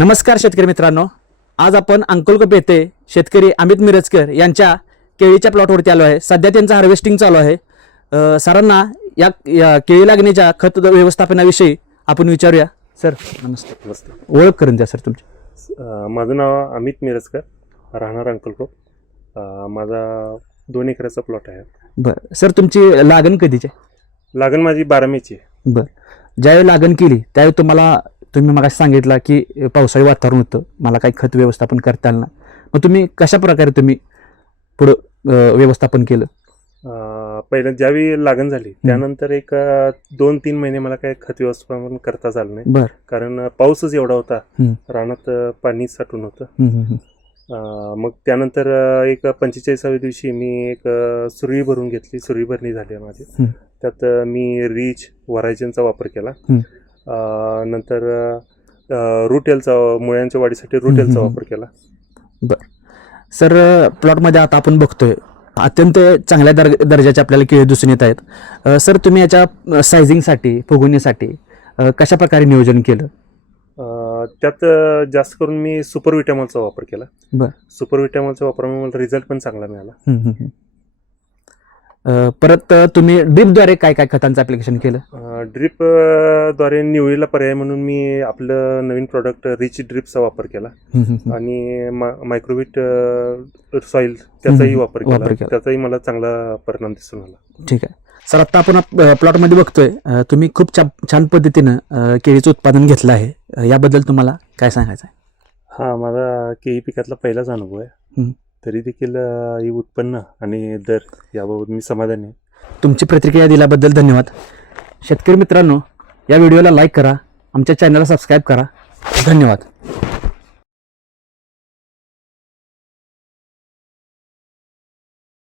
नमस्कार शेतकरी मित्रांनो, आज आपण अंकलकोप येथे शेतकरी अमित मिरजकर यांच्या केळीच्या प्लॉटवरती आलो आहे. सध्या त्यांचं हार्वेस्टिंग चालू आहे. सरांना या केळी लागणीच्या खत व्यवस्थापनाविषयी आपण विचारूया. सर नमस्ते. नमस्ते. ओळख करून द्या सर तुमची. माझं नाव अमित मिरजकर, राहणार अंकलकोप. माझा 2 एकराचा प्लॉट आहे. बरं सर, तुमची लागण कधीची? लागण माझी 12 मेची आहे. बरं, ज्यावेळी लागण केली त्यावेळी तुम्ही मग सांगितलं की पावसाळी वातावरण होतं, मला काही खत व्यवस्थापन करता आलं नाही. मग तुम्ही कशा प्रकारे पुढं व्यवस्थापन केलं? पहिलं ज्यावेळी लागण झाली त्यानंतर एक 2-3 महिने मला काही खत व्यवस्थापन करताच आलं नाही. बरं. कारण पाऊसच एवढा होता, रानात पाणी साठून होतं. मग त्यानंतर एक 45व्या दिवशी मी एक सुरळी भरून घेतली. सुरळी भरणी झाली आहे माझी. त्यात मी रीच वरायजनचा वापर केला. नंतर रुटेलचा, मुळ्यांच्या वाढीसाठी रुटेलचा वापर केला. बरं सर, प्लॉटमध्ये आता आपण बघतोय अत्यंत चांगल्या दर्जाचे आपल्याला केळी दिसून येत आहेत. सर, तुम्ही याच्या सायझिंगसाठी, फुगवणीसाठी कशा प्रकारे नियोजन केलं? त्यात जास्त करून मी सुपर विटॅमॉलचा वापर केला. बरं. सुपर विटॅमॉलच्या वापरामुळे मला रिझल्ट पण चांगला मिळाला. परत तुम्ही ड्रिपद्वारे काय काय खतांचं ॲप्लिकेशन केलं? ड्रिपद्वारे निवळीला पर्याय म्हणून मी आपलं नवीन प्रॉडक्ट रिच ड्रिपचा वापर केला आणि मायक्रोविट सॉइल त्याचाही वापर केला. त्याचाही मला चांगला परिणाम दिसून आला. ठीक आहे सर, आता आपण प्लॉटमध्ये बघतोय तुम्ही खूप छान पद्धतीनं केळीचं उत्पादन घेतलं आहे. याबद्दल तुम्हाला काय सांगायचं आहे? हा, माझा केळी पिकातला पहिलाच अनुभव आहे. तरी देखील ही उत्पन्न आणि दर याबाबत मी समाधानी आहे. तुमची प्रतिक्रिया दिल्याबद्दल धन्यवाद. शेतकरी मित्रांनो, या व्हिडिओला लाईक करा, आमच्या चॅनलला सबस्क्राईब करा. धन्यवाद.